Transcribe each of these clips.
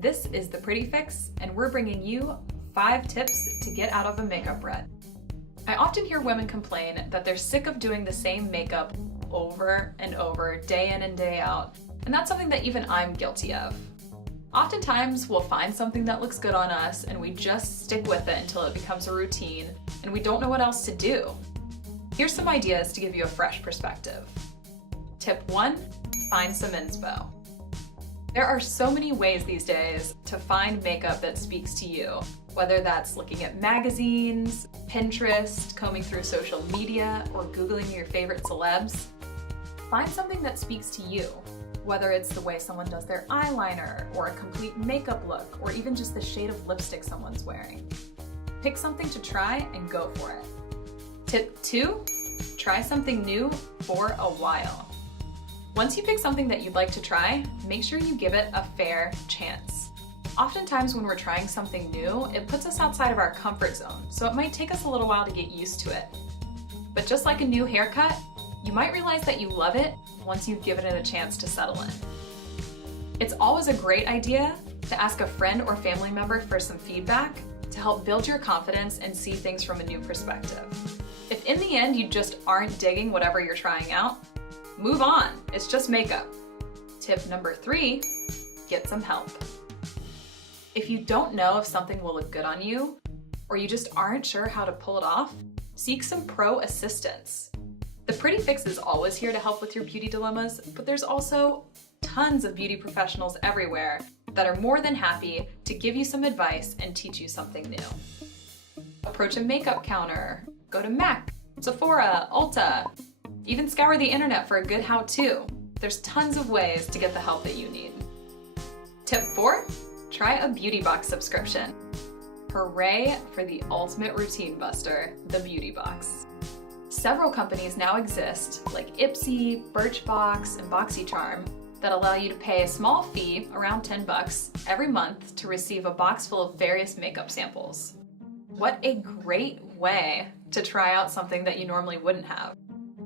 This is The Pretty Fix, and we're bringing you 5 tips to get out of a makeup rut. I often hear women complain that they're sick of doing the same makeup over and over, day in and day out, and that's something that even I'm guilty of. Oftentimes, we'll find something that looks good on us and we just stick with it until it becomes a routine and we don't know what else to do. Here's some ideas to give you a fresh perspective. Tip 1, find some inspo. There are so many ways these days to find makeup that speaks to you, whether that's looking at magazines, Pinterest, combing through social media, or Googling your favorite celebs. Find something that speaks to you, whether it's the way someone does their eyeliner, or a complete makeup look, or even just the shade of lipstick someone's wearing. Pick something to try and go for it. Tip 2, try something new for a while. Once you pick something that you'd like to try, make sure you give it a fair chance. Oftentimes when we're trying something new, it puts us outside of our comfort zone, so it might take us a little while to get used to it. But just like a new haircut, you might realize that you love it once you've given it a chance to settle in. It's always a great idea to ask a friend or family member for some feedback to help build your confidence and see things from a new perspective. If in the end you just aren't digging whatever you're trying out, move on, it's just makeup. Tip number 3, get some help. If you don't know if something will look good on you, or you just aren't sure how to pull it off, seek some pro assistance. The Pretty Fix is always here to help with your beauty dilemmas, but there's also tons of beauty professionals everywhere that are more than happy to give you some advice and teach you something new. Approach a makeup counter, go to MAC, Sephora, Ulta, even scour the internet for a good how-to. There's tons of ways to get the help that you need. Tip 4, try a BIRCHBOX subscription. Hooray for the ultimate routine buster, the BIRCHBOX. Several companies now exist, like Ipsy, BIRCHBOX, and BoxyCharm, that allow you to pay a small fee, around $10, every month to receive a box full of various makeup samples. What a great way to try out something that you normally wouldn't have.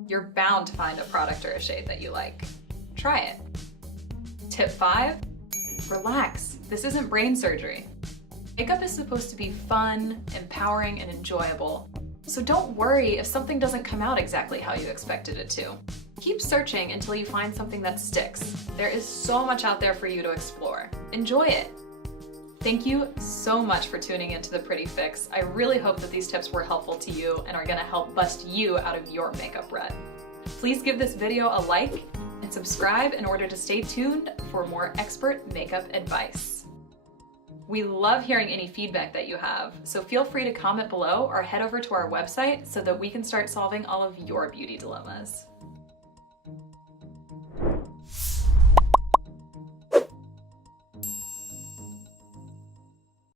You're bound to find a product or a shade that you like. Try it. Tip 5, relax. This isn't brain surgery. Makeup is supposed to be fun, empowering, and enjoyable. So don't worry if something doesn't come out exactly how you expected it to. Keep searching until you find something that sticks. There is so much out there for you to explore. Enjoy it. Thank you so much for tuning into The Pretty Fix. I really hope that these tips were helpful to you and are gonna help bust you out of your makeup rut. Please give this video a like and subscribe in order to stay tuned for more expert makeup advice. We love hearing any feedback that you have, so feel free to comment below or head over to our website so that we can start solving all of your beauty dilemmas.